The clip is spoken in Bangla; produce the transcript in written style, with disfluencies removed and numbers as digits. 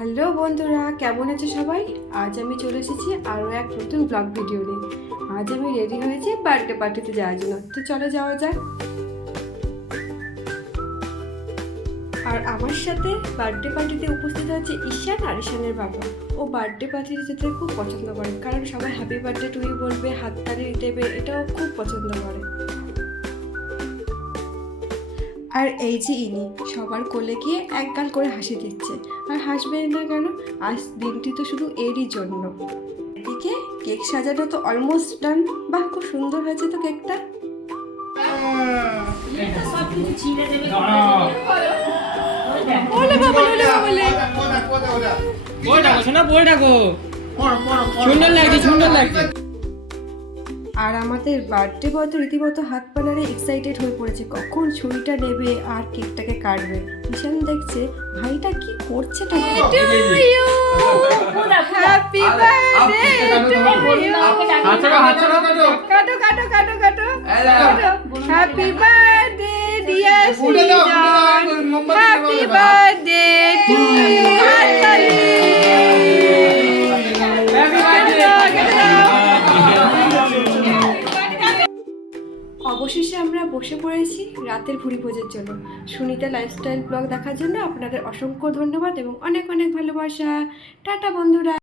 হ্যালো বন্ধুরা, কেমন আছো সবাই? আজ আমি চলে এসেছি আরও এক নতুন ব্লগ ভিডিও নিয়ে। আজ আমি রেডি হয়েছি বার্থডে পার্টিতে যাওয়ার জন্য, তো চলো যাওয়া যাক। আর আমার সাথে বার্থডে পার্টিতে উপস্থিত আছে ঈশান আর ঈশানের বাবা। ও বার্থডে পার্টিতে যেতে খুব পছন্দ করে, কারণ সবাই হ্যাপি বার্থডে টু ইউ বলবে, হাততালি দেবে, এটাও খুব পছন্দ করে। আর এই যে ইনি সবার কোলে গিয়ে একগাল করে হাসি দিচ্ছে। আর হাসবেন না কেন, আজ দিনটি তো শুধু এরই জন্য। এদিকে কেক সাজানো তো অলমোস্ট ডান। বাহ, খুব সুন্দর হয়েছে তো কেকটা। আর আমাদের বার্থডে বয় তো রীতিমতো হাত পানারে এক্সাইটেড হয়ে পড়েছে, কখন ছুরিটা নেবে আর কেকটাকে কাটবে। ঈশান দেখছে ভাইটা কি করছে। হ্যাপি বার্থডে কাটো কাটো কাটো কাটো। Happy birthday dear Srijan, happy birthday to you. অবশেষে আমরা বসে পড়েছি রাতের ভুরিভোজের জন্য। সুনিতা লাইফস্টাইল ব্লগ দেখার জন্য আপনাদের অসংখ্য ধন্যবাদ এবং অনেক অনেক ভালোবাসা। টাটা বন্ধুরা।